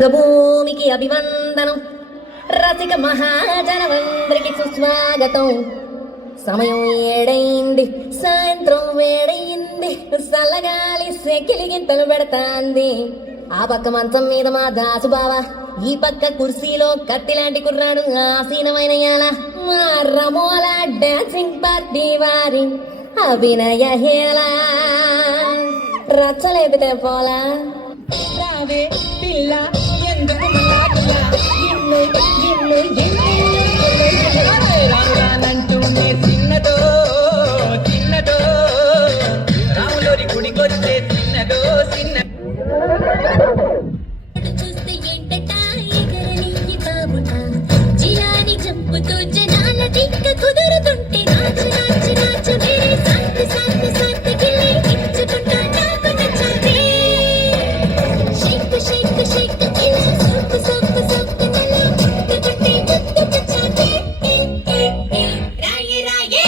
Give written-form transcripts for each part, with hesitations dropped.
భూమికి అభివందనం రసిక మహాజనమందరికి సుస్వాగతం. సమయం ఏడైంది, సాయంత్రం వేడయింది, చల్లగాలి సెకిలిగింతలు పెడతాంది. ఆ పక్క మంచం మీద మా దాసు బావ, ఈ పక్క కుర్సీలో కత్తిలాంటి కుర్రాడు ఆసీనమైన యాల. మా రమోల డాన్సింగ్ పార్టీ వారి అభినయ హేళ. రచ్చలేపితే పోలా రావే పిల్ల ఎందుకు మలాగులా ఇల్లు ఇల్లు ఇల్లు రానంటూనే చిన్నదో చిన్నదో రాములోరి గుడికొచ్చే చిన్నదో చిన్న చూస్తే ఏంటట ఎగరని బాబుట జిలాని చంపుతూ జనాల దిక్క కుదురుతుంటే నాచు నాచు నాచు వేరే సాత్తు సాత్తు సాత్తు గిల్లి ఇచ్చుకుంటా నాకు నచ్చదే. షేక్ షేక్ షేక్ ఇలా సొక్కు సొక్కు సొక్కు నలా ముట్టుకుంటే ముద్దు నచ్చదే. రాయే రాయే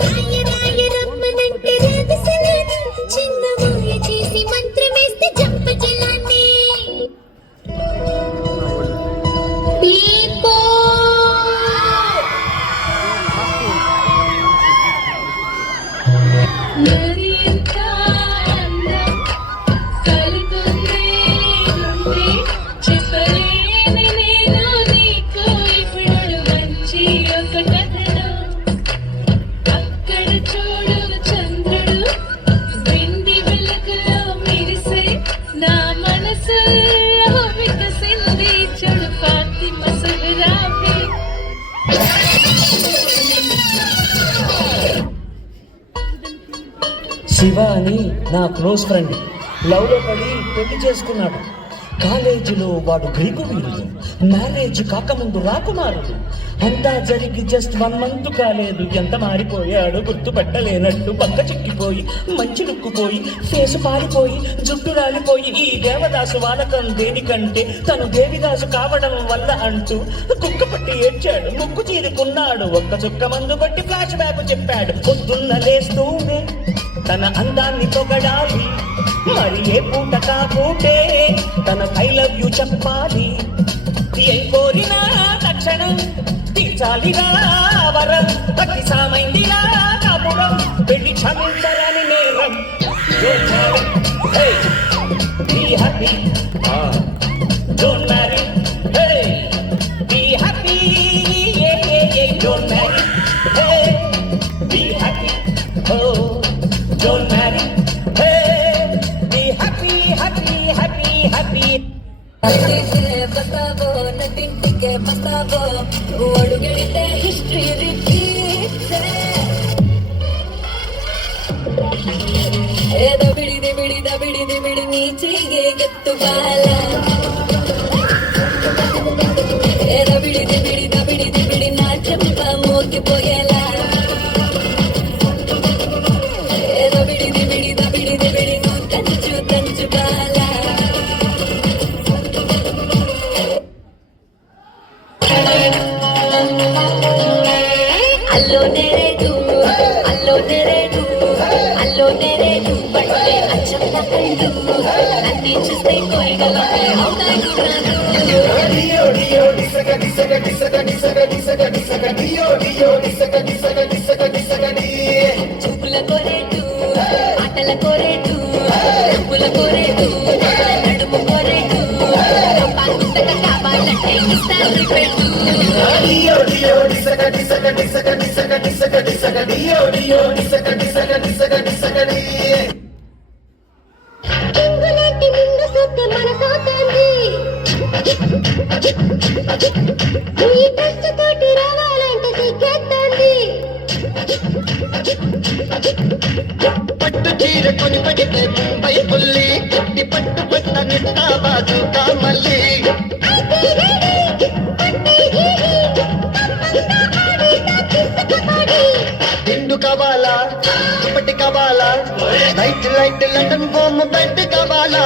రాయే రాయే రమ్మనంటే రాగసలాని చిన్నమోయ చేసి మంత్రమేస్తే జంప జలాన్ని. పీపో మరి ఎంత అందం కలుగుతుంది నుండి చెప్పలేని నేను నీకు ఇప్పుడు మంచి ఒక కథను. అక్కడ చూడు చంద్రుడు బింది వెలుగులో మెరిసే నా మనసులో వికసింది చూడు ఫాతిమ సుహరాబీ. శివ అని నా క్లోజ్ ఫ్రెండ్ లవ్లో పడి పెళ్లి చేసుకున్నాడు. కాలేజీలో వాడు గ్రీకు వీరుడు, మ్యారేజ్ కాకముందు రాకుమారుడు. అంతా జరిగి జస్ట్ 1 month కాలేదు, ఎంత మారిపోయాడు గుర్తుపట్టలేనట్టు. పక్క చిక్కిపోయి మంచి లుక్కుపోయి ఫేసు పారిపోయి జుట్టు రాలిపోయి ఈ దేవదాసు వాలకం దేనికంటే తను దేవిదాసు కావడం వల్ల అంటూ కుక్క పట్టి ఏడ్చాడు, ముక్కు చీరుకున్నాడు. ఒక్క చుక్క మందు బట్టి ఫ్లాష్ బ్యాక్ చెప్పాడు. పొద్దున్న లేస్తూనే తన అందాన్ని పొగడాలి, మరి ఏ పూట కాకుంటే తన ఐ లవ్ యూ చెప్పాలి. ఏం కోరినా తక్షణం తీర్చాలిరా వరం, అతి సామైందిరా కాపురం, పెళ్లి క్షమించరని నేరం. Be happy don't marry, be happy don't marry, be happy don't marry, hey, be happy, happy, happy, happy. बतावो नटिंटिके बतावो अडुगडिते हिस्ट्री रिपीट ए दबिडी बिडी नीचेगे गत्तु बाला. ए दबिडी बिडी नाचंप మోగిపోయేలా. అల్లో నేరేడు పట్టే అచ్చంత కండు నన్నే చూస్తే కోయగలవే అవుతాను. చూపుల కోరేటు ఆటల కోరేటు రంగుల కోరేటు నడుము కోరేటు రంపాకుంటగా కావాలంటే ఇస్తాను రిపేటు. కింగులాంటి నిన్ను సొత్తే మనసవుతుంది, ఈ టెస్ట్ తోటి రావాలంటే సిగ్గేస్తుంది. పట్టు చీర కొని పడితే ముంబై పుల్లి కట్టి పట్టు పట్ట నిట్టా బాజు కామల్లి. తిండు కావాలా దుప్పటి కావాలా నైట్ లైట్ లండన్ బొమ్మ బెడ్ కావాలా.